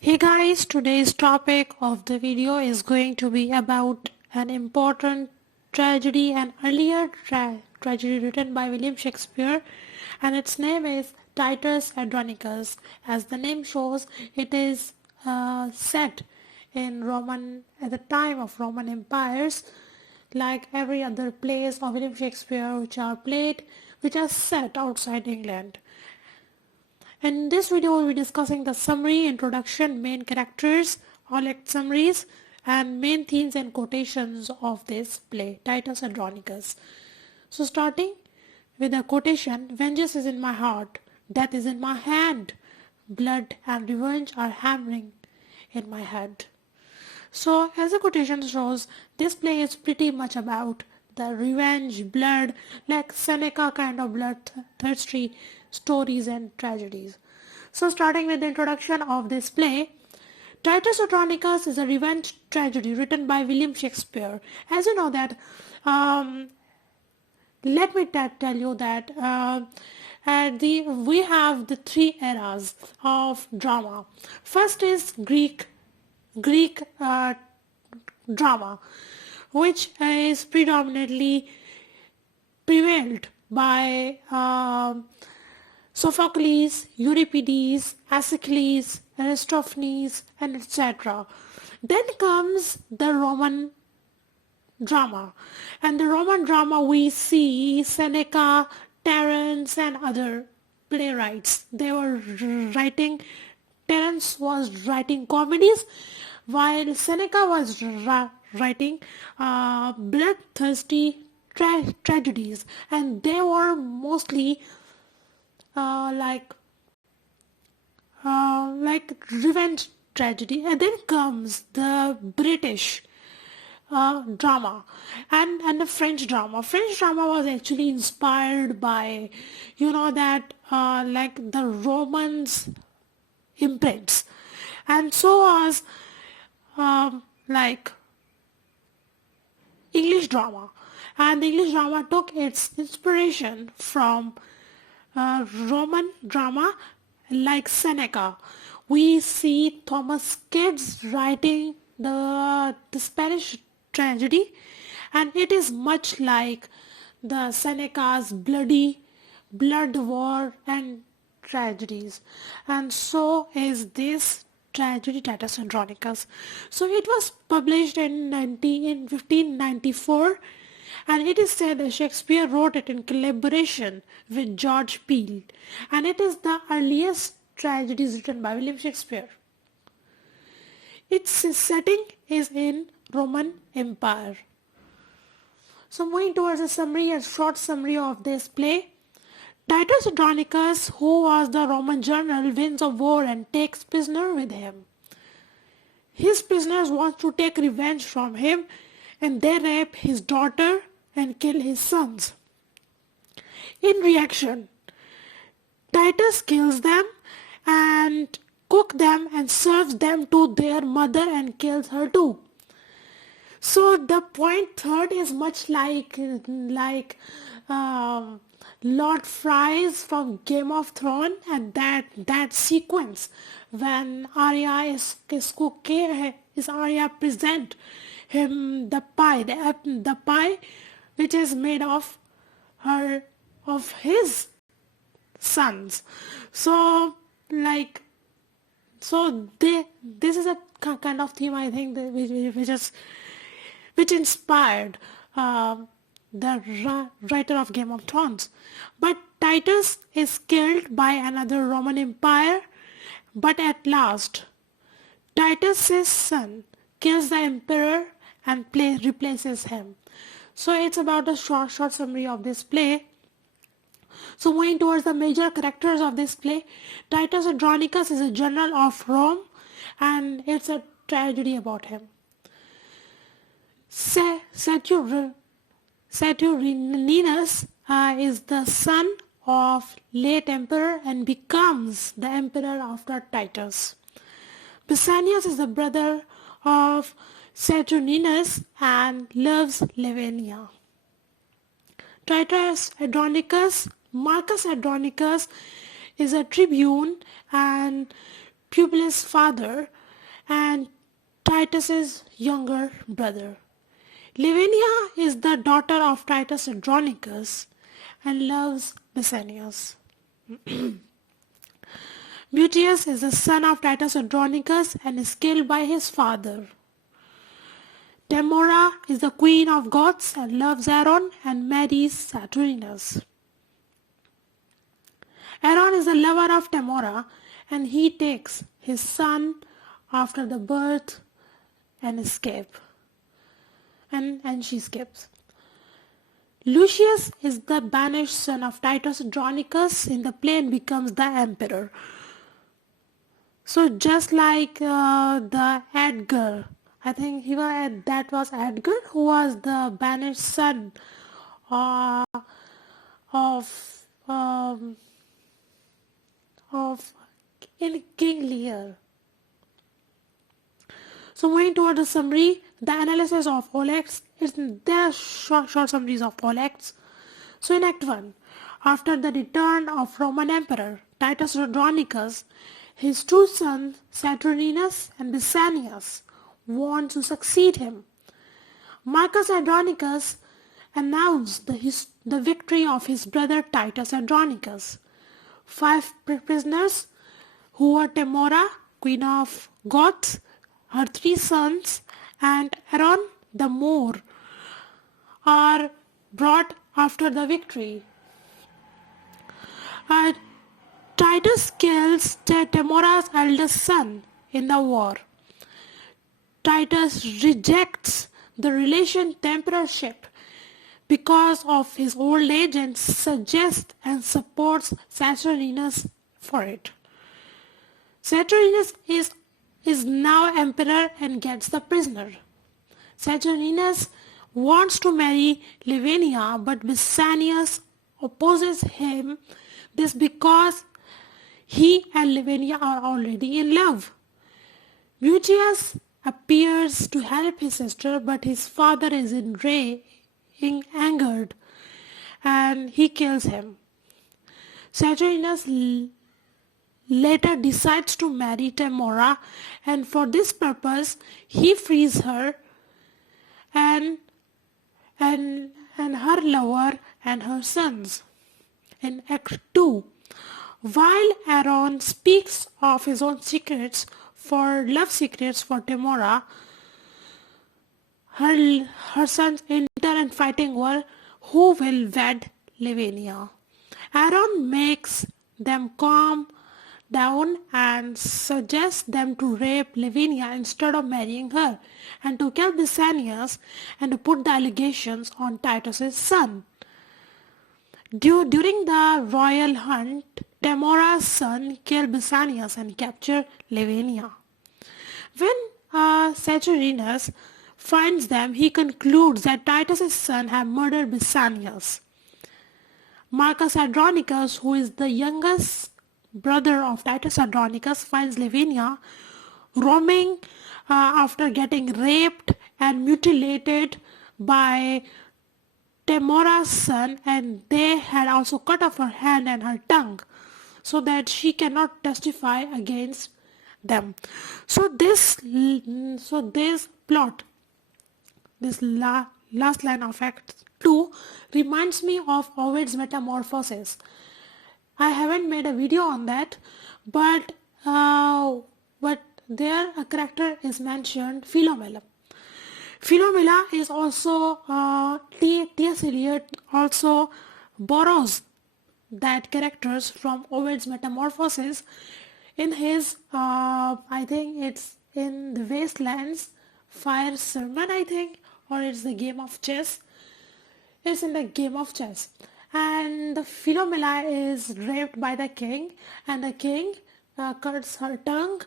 Hey guys, today's topic of the video is going to be about an important tragedy, an earlier tragedy written by William Shakespeare, and its name is Titus Andronicus. As the name shows, it is set in Roman at the time of Roman empires, like every other plays of William Shakespeare which are set outside England. In this video, we'll be discussing the summary, introduction, main characters, all act summaries, and main themes and quotations of this play, Titus Andronicus. So starting with a quotation, vengeance is in my heart, death is in my hand, blood and revenge are hammering in my head. So as the quotation shows, this play is pretty much about the revenge, blood, like Seneca kind of bloodthirsty stories and tragedies. So starting with the introduction of this play, Titus Andronicus is a revenge tragedy written by William Shakespeare. As you know that, let me tell you that we have the three eras of drama. First is Greek drama, which is predominantly prevailed by Sophocles, Euripides, Aeschylus, Aristophanes, and etc. Then comes the Roman drama. And the Roman drama we see Seneca, Terence, and other playwrights. Terence was writing comedies, while Seneca was writing bloodthirsty tragedies, and they were mostly like revenge tragedy. And then comes the British drama and the French drama. French drama was actually inspired by, like the Romans imprints, and so was like English drama. And the English drama took its inspiration from Roman drama like Seneca. We see Thomas Kidd's writing the Spanish tragedy, and it is much like the Seneca's blood war and tragedies. And so is this tragedy, Titus Andronicus. So it was published in 1594, and it is said that Shakespeare wrote it in collaboration with George Peele, and it is the earliest tragedies written by William Shakespeare. Its setting is in Roman Empire. So moving towards a short summary of this play. Titus Andronicus, who was the Roman general, wins a war and takes prisoner with him. His prisoners want to take revenge from him, and they rape his daughter and kill his sons. In reaction, Titus kills them and cooks them and serves them to their mother and kills her too. So the point third is much like Lord Fries from Game of Thrones, and that sequence when Arya is cooking, is Arya present him the pie which is made of his sons. So this is a kind of theme, I think, which inspired the writer of Game of Thrones. But Titus is killed by another Roman Empire, but at last Titus's son kills the emperor and replaces him. So it's about a short summary of this play. So moving towards the major characters of this play, Titus Andronicus is a general of Rome, and it's a tragedy about him. Saturninus is the son of late emperor and becomes the emperor after Titus. Pausanias is the brother of Saturninus and loves Lavinia. Titus Andronicus, Marcus Andronicus, is a tribune and Publius' father and Titus's younger brother. Lavinia is the daughter of Titus Andronicus and loves Pausanias. Mutius is the son of Titus Andronicus and is killed by his father. Temora is the queen of gods and loves Aaron and marries Saturninus. Aaron is the lover of Temora and he takes his son after the birth and escape. And she escapes. Lucius is the banished son of Titus Andronicus in the play and becomes the emperor. So just like the Edgar, I think that was Edgar who was the banished son of King Lear. So moving toward the summary, the analysis of all acts, there are short summaries of all acts. So in Act 1, after the return of Roman Emperor Titus Andronicus, his two sons Saturninus and Pausanias want to succeed him. Marcus Andronicus announced the victory of his brother Titus Andronicus. 5 prisoners who were Temora, queen of Goths, her 3 sons, and Aaron the Moor are brought after the victory. Titus kills Temora's eldest son in the war. Titus rejects the relation temperorship because of his old age and suggests and supports Saturninus for it. Saturninus is now emperor and gets the prisoner. Saturninus wants to marry Lavinia, but Pausanias opposes him this because he and Lavinia are already in love. Mutius appears to help his sister, but his father is angered and he kills him. Saturninus later decides to marry Temora, and for this purpose he frees her and her lover and her sons. In Act 2, while Aaron speaks of his own love secrets for Temora, her sons enter and fighting war who will wed Lavinia. Aaron makes them calm down and suggests them to rape Lavinia instead of marrying her, and to kill Pausanias and to put the allegations on Titus's son. During the royal hunt, Temora's son killed Pausanias and captured Lavinia. When Saturninus finds them, he concludes that Titus's son had murdered Pausanias. Marcus Andronicus, who is the youngest brother of Titus Andronicus, finds Lavinia roaming after getting raped and mutilated by Temora's son, and they had also cut off her hand and her tongue so that she cannot testify against them. So this plot, this last line of Act 2 reminds me of Ovid's Metamorphoses. I haven't made a video on that, but there a character is mentioned, Philomela. Philomela is also, T.S. Eliot also borrows that characters from Ovid's Metamorphoses in his, I think it's in the Wastelands Fire Sermon, I think, or it's the Game of Chess. It's in the Game of Chess. And Philomela is raped by the king, and the king cuts her tongue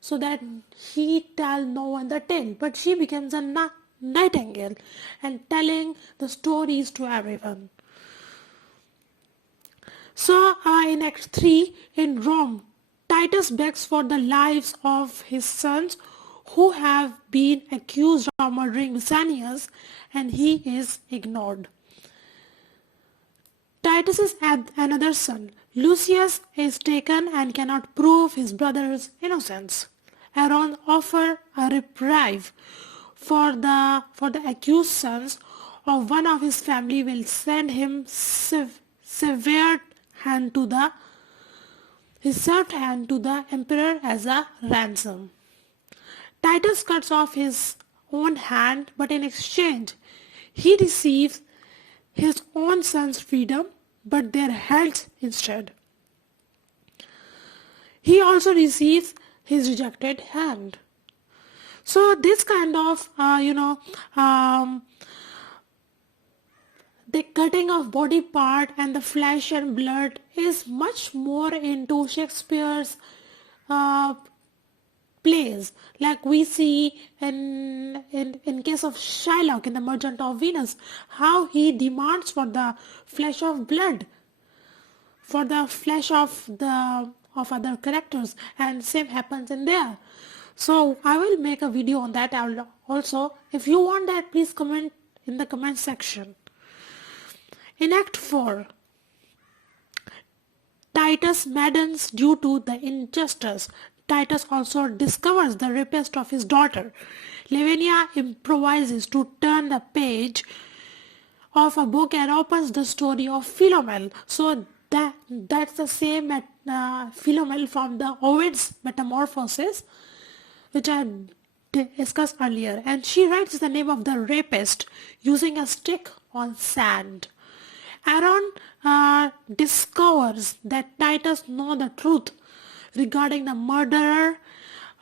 so that he tell no one the tale, but she becomes a nightingale and telling the stories to everyone. So in Act 3 in Rome, Titus begs for the lives of his sons who have been accused of murdering Pausanias, and he is ignored. Titus' another son, Lucius, is taken and cannot prove his brother's innocence. Aaron offers a reprieve for the accused sons of one of his family will send him severed hand to the his severed hand to the emperor as a ransom. Titus cuts off his own hand, but in exchange he receives his own son's freedom, but their heads instead. He also receives his rejected hand. So this kind of, the cutting of body part and the flesh and blood is much more into Shakespeare's plays, like we see in case of Shylock in the Merchant of Venus, how he demands for the flesh of blood, for the flesh of other characters, and same happens in there. So I will make a video on that also. If you want that, please comment in the comment section. In Act 4, Titus maddens due to the injustice. Titus also discovers the rapist of his daughter. Lavinia improvises to turn the page of a book and opens the story of Philomel. So that's the same Philomel from the Ovid's Metamorphosis, which I discussed earlier. And she writes the name of the rapist using a stick on sand. Aaron discovers that Titus knows the truth regarding the murderer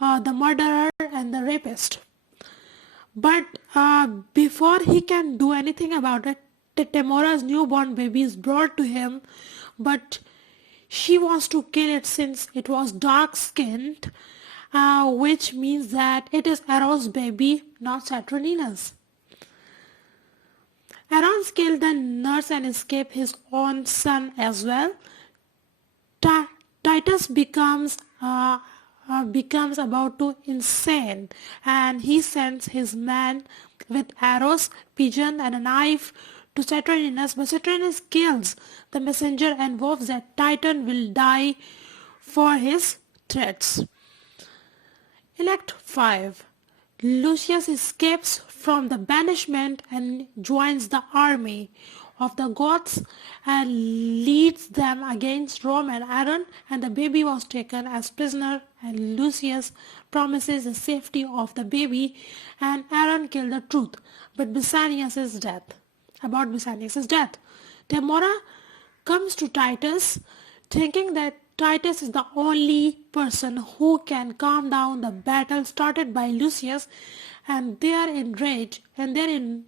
and the rapist. But before he can do anything about it, Temora's newborn baby is brought to him, but she wants to kill it since it was dark-skinned, which means that it is Aaron's baby, not Saturninus. Aaron kills the nurse and escapes his own son as well. Titus becomes about to insane, and he sends his men with arrows, pigeon and a knife to Saturninus, but Saturninus kills the messenger and vows that Titan will die for his threats. In Act 5, Lucius escapes from the banishment and joins the army of the Goths and leads them against Rome and Aaron, and the baby was taken as prisoner, and Lucius promises the safety of the baby, and Aaron killed the truth about Basanius' death. Temora comes to Titus thinking that Titus is the only person who can calm down the battle started by Lucius, and they enrage Lavinia,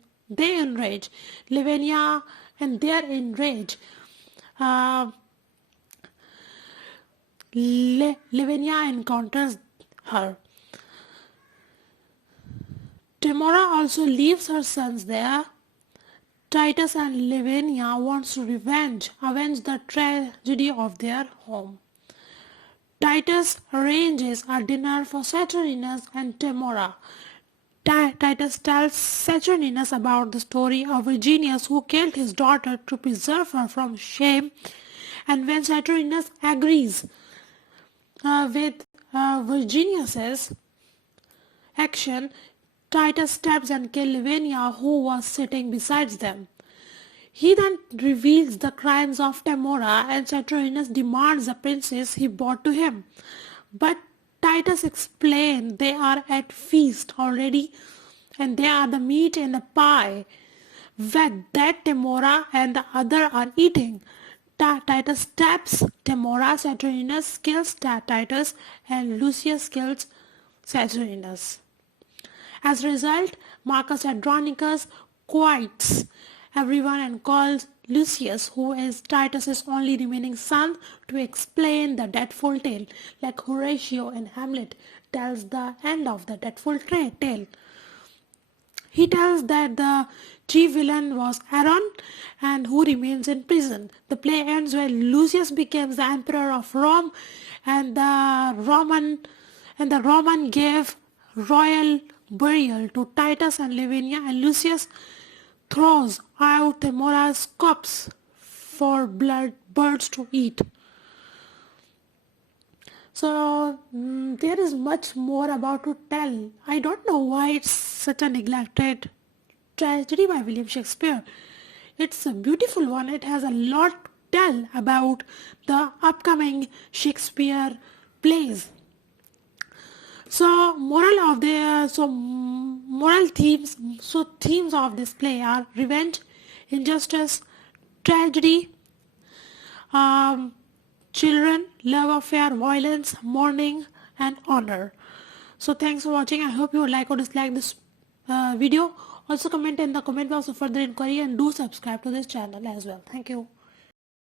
and they are enraged. Lavinia encounters her. Temora also leaves her sons there. Titus and Lavinia wants to avenge the tragedy of their home. Titus arranges a dinner for Saturninus and Temora. Titus tells Saturninus about the story of Virginius who killed his daughter to preserve her from shame, and when Saturninus agrees with Virginius's action, Titus stabs and kills Lavinia, who was sitting beside them. He then reveals the crimes of Temora, and Saturninus demands the princess he brought to him. But Titus explains they are at feast already, and they are the meat in the pie that Temora and the other are eating. Titus stabs Temora, Saturninus kills Titus, and Lucius kills Saturninus. As a result, Marcus Andronicus quiets everyone and calls Lucius, who is Titus's only remaining son, to explain the dreadful tale, like Horatio in Hamlet tells the end of the dreadful tale. He tells that the chief villain was Aaron, and who remains in prison. The play ends when Lucius becomes the emperor of Rome, and the Roman gave royal burial to Titus and Lavinia, and Lucius throws out Temora's corpse for birds to eat. So there is much more about to tell. I don't know why it's such a neglected tragedy by William Shakespeare. It's a beautiful one. It has a lot to tell about the upcoming Shakespeare plays. So moral themes. So themes of this play are revenge, injustice, tragedy, um, children, love affair, violence, mourning, and honor. So thanks for watching. I hope you will like or dislike this video. Also comment in the comment box for further inquiry and do subscribe to this channel as well. Thank you.